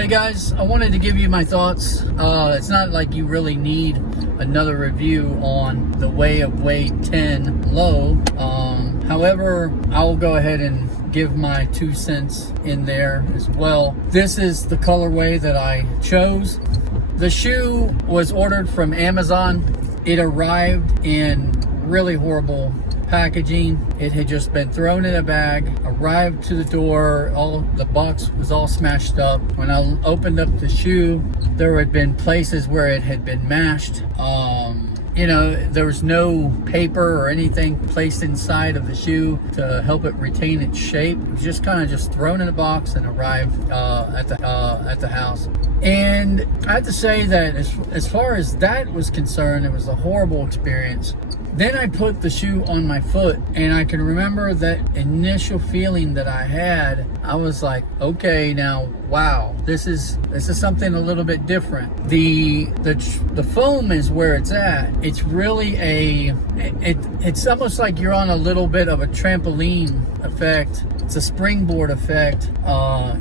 Hey guys, I wanted to give you my thoughts. It's not like you really need another review on the Way of Wade 10 Low. However, I'll go ahead and give my 2 cents in there as well. This is the colorway that I chose. The shoe was ordered from Amazon. It arrived in really horrible packaging. It had just been thrown in a bag, arrived to the door, the box was all smashed up. When I opened up the shoe, there had been places where it had been mashed. You know, there was no paper or anything placed inside of the shoe to help it retain its shape. It was just kind of just thrown in a box and arrived at the house. And I have to say that as far as that was concerned, it was a horrible experience. Then I put the shoe on my foot, and I can remember that initial feeling that I had. I was like, okay, now, wow, this is something a little bit different. The foam is where it's at. It's really it's almost like you're on a little bit of a trampoline effect. It's a springboard effect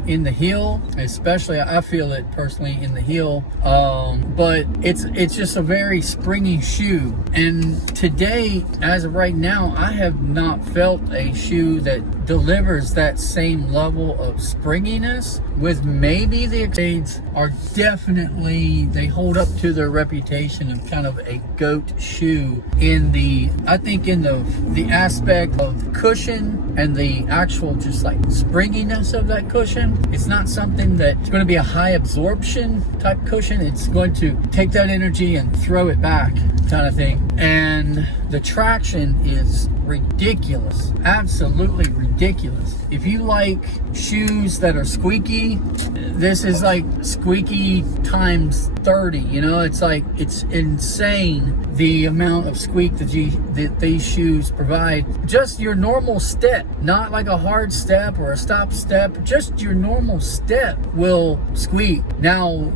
in the heel, especially I feel it personally in the heel. But it's just a very springy shoe. And today, as of right now, I have not felt a shoe that delivers that same level of springiness. With maybe the Shades are definitely, they hold up to their reputation of kind of a GOAT shoe in the aspect of cushion and the actual just like springiness of that cushion. It's not something that's going to be a high absorption type cushion. It's going to take that energy and throw it back kind of thing. And the traction is ridiculous, absolutely ridiculous. If you like shoes that are squeaky, this is like squeaky times 30. You know, it's like, it's insane the amount of squeak that these shoes provide. Just your normal step, not like a hard step or a stop step, just your normal step will squeak. Now,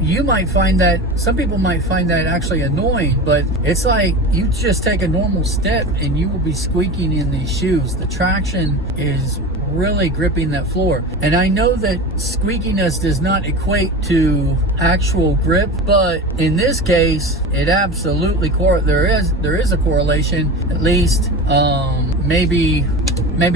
you might find that, some people might find that actually annoying, but it's like you just take a normal step and you will be squeaking in these shoes. The traction is really gripping that floor. And I know that squeakiness does not equate to actual grip, but in this case, it absolutely there is a correlation, at least maybe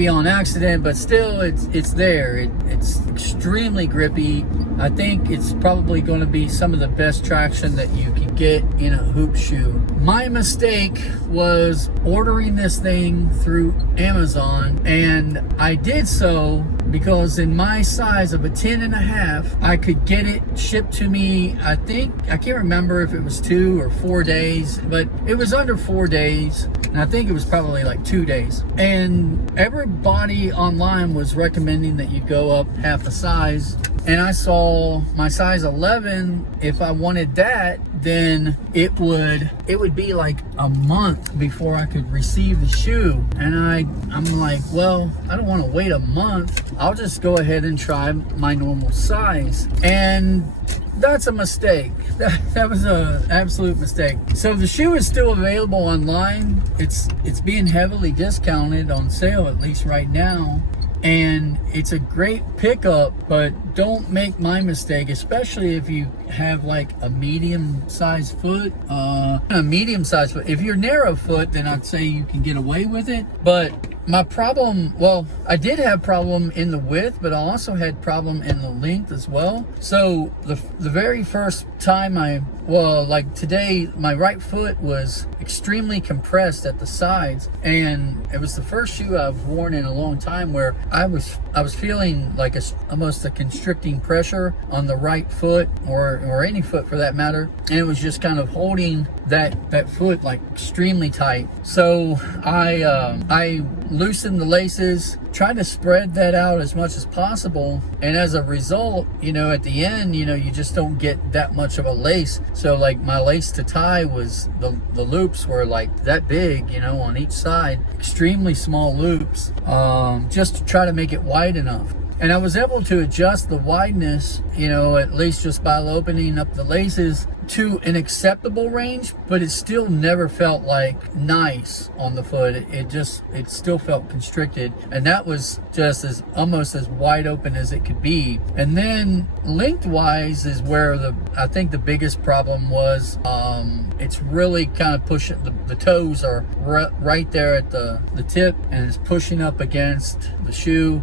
on accident, but still it's there. It's extremely grippy. I think it's probably going to be some of the best traction that you can get in a hoop shoe. My mistake was ordering this thing through Amazon, and I did so because in my size of a 10.5, I could get it shipped to me. I can't remember if it was 2 or 4 days, but it was under 4 days, and I think it was probably like 2 days. And everybody online was recommending that you go up half a size, and I saw my size 11. If I wanted that, then it would be like a month before I could receive the shoe. And I'm like, well, I don't want to wait a month. I'll just go ahead and try my normal size. And that's a mistake. That was an absolute mistake. So the shoe is still available online. It's being heavily discounted on sale, at least right now. And it's a great pickup, but don't make my mistake, especially if you have like a medium-sized foot. If you're narrow foot, then I'd say you can get away with it. But my problem, well, I did have problem in the width, but I also had problem in the length as well. So the very first time like today, my right foot was extremely compressed at the sides, and it was the first shoe I've worn in a long time where I was feeling like almost a constricting pressure on the right foot, or any foot for that matter, and it was just kind of holding that foot like extremely tight. So I loosened the laces, tried to spread that out as much as possible, and as a result, you know, at the end, you know, you just don't get that much of a lace. So like my lace to tie was, the loops were like that big, you know, on each side, extremely small loops, just to try to make it wide enough. And I was able to adjust the wideness, you know, at least just by opening up the laces. to an acceptable range, but it still never felt like nice on the foot. It still felt constricted, and that was just as almost as wide open as it could be. And then lengthwise is where I think the biggest problem was. It's really kind of pushing, the toes are right there at the tip, and it's pushing up against the shoe.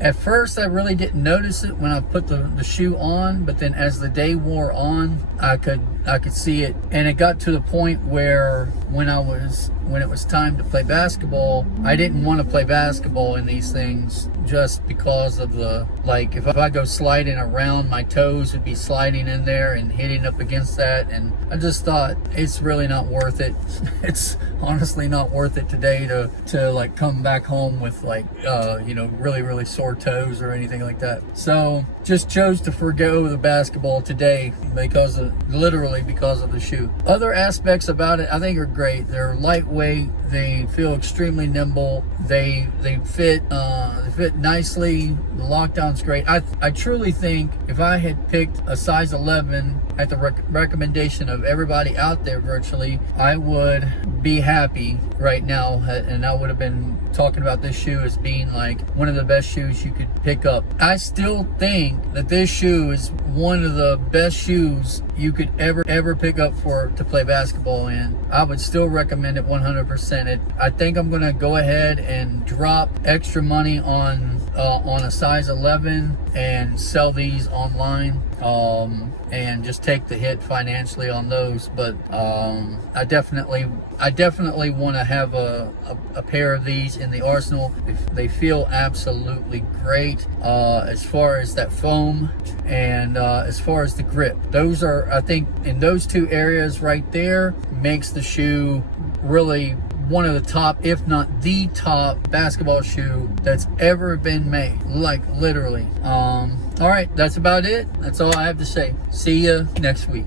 At first I really didn't notice it when I put the shoe on, but then as the day wore on, I could see it, and it got to the point where when it was time to play basketball, I didn't want to play basketball in these things just because of if I go sliding around, my toes would be sliding in there and hitting up against that, and I just thought it's really not worth it. It's honestly not worth it today to like come back home with really, really sore toes or anything like that. So just chose to forgo the basketball today because of the shoe. Other aspects about it I think are great. They're lightweight, they feel extremely nimble, they fit nicely, the lockdown's great. I truly think if I had picked a size 11 at the recommendation of everybody out there virtually, I would be happy right now, and I would have been talking about this shoe as being like one of the best shoes you could pick up. I still think that this shoe is one of the best shoes you could ever pick up to play basketball in. I would still recommend it 100%. I think I'm gonna go ahead and drop extra money on a size 11 and sell these online, and just take the hit financially on those. But I definitely want to have a pair of these in the arsenal. They feel absolutely great as far as that foam, and as far as the grip. Those are, I think, in those two areas right there, makes the shoe really one of the top, if not the top, basketball shoe that's ever been made. Like, literally. All right, that's about it. That's all I have to say. See ya next week.